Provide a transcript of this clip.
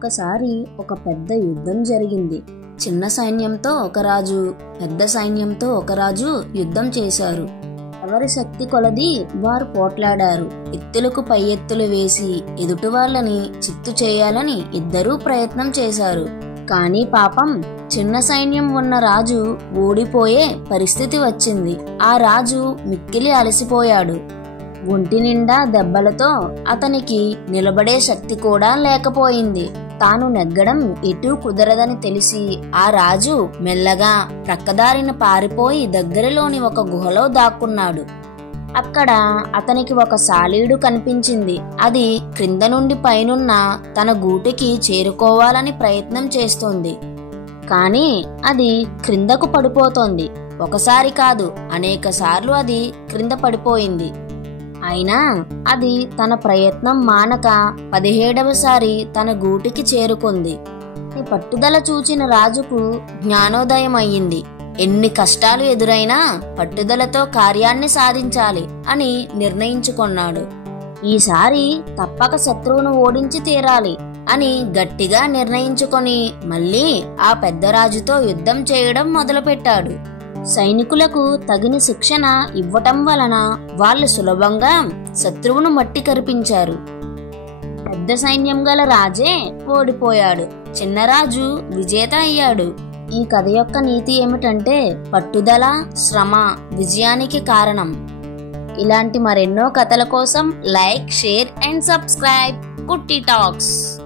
ఒకసారి ఒక పెద్ద యుద్ధం జరిగింది. చిన్న సైన్యంతో ఒక రాజు, పెద్ద సైన్యంతో ఒక రాజు యుద్ధం చేశారు. ఎవరి శక్తి కొలది వారు పోట్లాడారు. ఎత్తులకు పై ఎత్తులు వేసి ఎదుటి వాళ్ళని చిత్తు చేయాలని ఇద్దరూ ప్రయత్నం చేశారు. కానీ పాపం చిన్న సైన్యం ఉన్న రాజు ఓడిపోయే పరిస్థితి వచ్చింది. ఆ రాజు మిక్కిలి అలసిపోయాడు. ఒంటి నిండా దెబ్బలతో అతనికి నిలబడే శక్తి కూడా లేకపోయింది. తాను నెగ్గడం ఎటూ కుదరదని తెలిసి ఆ రాజు మెల్లగా ప్రక్కదారిన పారిపోయి దగ్గరలోని ఒక గుహలో దాక్కున్నాడు. అక్కడ అతనికి ఒక సాలీడు కనిపించింది. అది క్రింద నుండి పైనున్న తన గూటికి చేరుకోవాలని ప్రయత్నం చేస్తోంది. కానీ అది క్రిందకు పడిపోతోంది. ఒకసారి కాదు, అనేక సార్లు అది క్రింద పడిపోయింది. అయినా అది తన ప్రయత్నం మానక 17వసారి తన గూటికి చేరుకుంది. పట్టుదల చూచిన రాజుకు జ్ఞానోదయం అయ్యింది. ఎన్ని కష్టాలు ఎదురైనా పట్టుదలతో కార్యాన్ని సాధించాలి అని నిర్ణయించుకున్నాడు. ఈసారి తప్పక శత్రువును ఓడించి తీరాలి అని గట్టిగా నిర్ణయించుకొని మళ్ళీ ఆ పెద్ద రాజుతో యుద్ధం చేయడం మొదలుపెట్టాడు. సైనికులకు తగిన శిక్షణ ఇవ్వటం వలన వాళ్ళు సులభంగా శత్రువును మట్టి కరిపించారు. పెద్ద సైన్యం గల రాజే ఓడిపోయాడు. చిన్నరాజు విజేత అయ్యాడు. ఈ కథ యొక్క నీతి ఏమిటంటే పట్టుదల, శ్రమ విజయానికి కారణం. ఇలాంటి మరెన్నో కథల కోసం లైక్, షేర్ అండ్ సబ్స్క్రైబ్ కుట్టి టాక్స్.